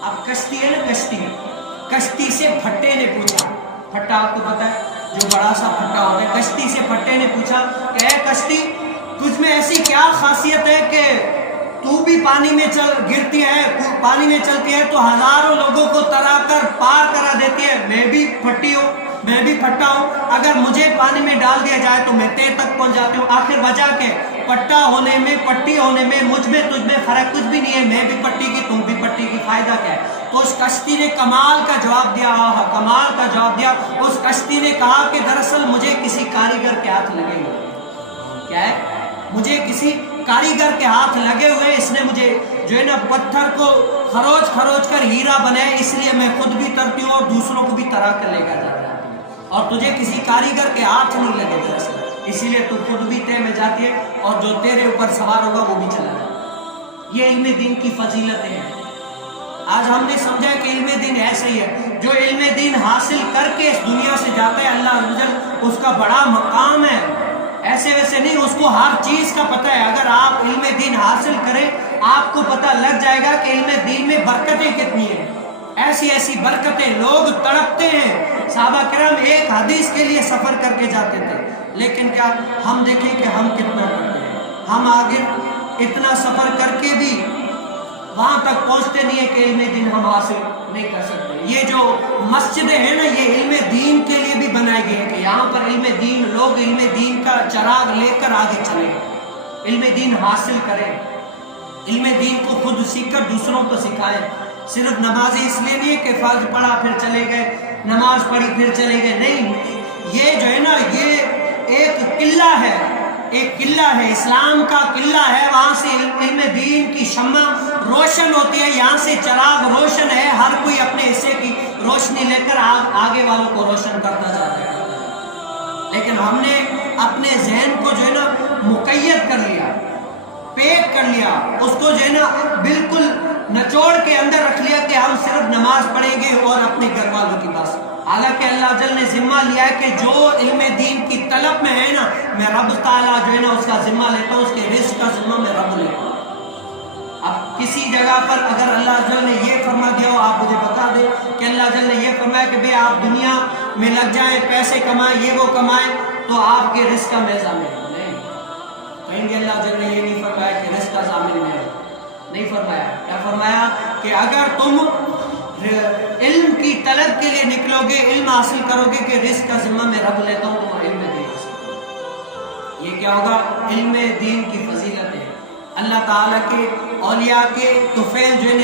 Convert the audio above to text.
اب کشتی ہے نا، کشتی سے پھٹے نے پوچھا، پھٹا آپ کو پتا ہے جو بڑا سا پھٹا ہوتا ہے، کشتی سے پھٹے نے پوچھا کہ اے کشتی، تجھ میں ایسی کیا خاصیت ہے کہ تو بھی پانی میں گرتی ہے، پانی میں چلتی ہے تو ہزاروں لوگوں کو ترا کر پار کرا دیتی ہے، میں بھی پھٹی ہوں، میں بھی پھٹا ہوں، اگر مجھے پانی میں ڈال دیا جائے تو میں تیر تک پہنچ جاتی ہوں، آخر وجہ کے پٹا ہونے میں، پٹی ہونے میں، مجھ میں تجھ میں فرق کچھ بھی نہیں ہے، میں بھی پٹی کی تم بھی پٹی کی، فائدہ کیا ہے؟ تو اس کشتی نے کمال کا جواب دیا، کمال کا جواب دیا، اس کشتی نے کہا کہ دراصل مجھے کسی کاریگر کے ہاتھ لگے ہوئے، کیا ہے؟ مجھے کسی کاریگر کے ہاتھ لگے ہوئے، اس نے مجھے جو ہے نا پتھر کو خروچ خروچ کر ہیرا بنایا، اس لیے میں خود بھی ترتی ہوں اور دوسروں کو بھی ترا کر لے کر جاتا ہوں، اور تجھے کسی کاریگر کے ہاتھ نہیں لگے دراصل، اسی لیے تو خود بھی تہ میں جاتی ہے اور جو تیرے اوپر سوار ہوگا وہ بھی چلا جاتا۔ یہ علم دین کی فضیلتیں ہیں۔ آج ہم نے سمجھا کہ علم دین ایسے ہی ہے، جو علم دین حاصل کر کے اس دنیا سے جاتا ہے، اللہ عز و جل اس کا بڑا مقام ہے، ایسے ویسے نہیں، اس کو ہر چیز کا پتہ ہے۔ اگر آپ علم دین حاصل کریں، آپ کو پتہ لگ جائے گا کہ علم دین میں برکتیں کتنی ہیں، ایسی ایسی برکتیں، لوگ تڑپتے ہیں، صحابہ کرام ایک حدیث کے لیے سفر کر کے جاتے تھے، لیکن کیا ہم دیکھیں کہ ہم کتنا کرتے ہیں، ہم آگے اتنا سفر کر کے بھی وہاں تک پہنچتے نہیں ہے کہ علم دین ہم حاصل نہیں کر سکتے۔ یہ جو مسجدیں ہیں نا، یہ علم دین کے لیے بھی بنائی گئی ہے کہ یہاں پر علم دین، لوگ علم دین کا چراغ لے کر آگے چلیں، علم دین حاصل کریں، علم دین کو خود سیکھ کر دوسروں کو سکھائیں۔ صرف نمازی اس لیے نہیں ہے کہ فرض پڑھا پھر چلے گئے، نماز پڑھی پھر چلے گئے، نہیں، یہ جو ہے نا یہ ایک قلعہ ہے، ایک قلعہ ہے، اسلام کا قلعہ ہے، وہاں سے علم دین کی شمع روشن ہوتی ہے، یہاں سے چراغ روشن ہے، ہر کوئی اپنے حصے کی روشنی لے کر آگے والوں کو روشن کرتا جاتا ہے، لیکن ہم نے اپنے ذہن کو جو ہے نا مقید کر لیا، پیک کر لیا، اس کو جو ہے نا بالکل نچوڑ کے اندر رکھ لیا کہ ہم صرف نماز پڑھیں گے اور اپنے گھر والوں کی بات۔ حالانکہ اللہ جل نے ذمہ لیا ہے کہ جو علم دین کی طلب میں ہے نا، میں رب تعالیٰ جو ہے نا اس کا ذمہ لیتا ہوں، اس کے رزق کا ذمہ میں رب لیتا ہوں۔ اب کسی جگہ پر اگر اللہ جل نے یہ فرما دیا ہو، آپ مجھے بتا دیں کہ اللہ جل نے یہ فرمایا کہ بھئی آپ دنیا میں لگ جائیں، پیسے کمائیں، یہ وہ کمائیں تو آپ کے رزق کا میں ضامن ہوں، نہیں، کہیں گے اللہ جل نے یہ نہیں فرمایا کہ رزق کا ضامن میں نہیں فرمایا، کیا فرمایا کہ اگر تم علم کی طلب کے لیے نکلو گے، علم حاصل کرو گے کہ رزق کا ذمہ میں رب لیتا ہوں، تم علم دین حاصل کرو۔ یہ کیا ہوگا؟ علم دین کی فضیلت ہے۔ اللہ تعالیٰ کے اولیاء کے طفیل جو ہے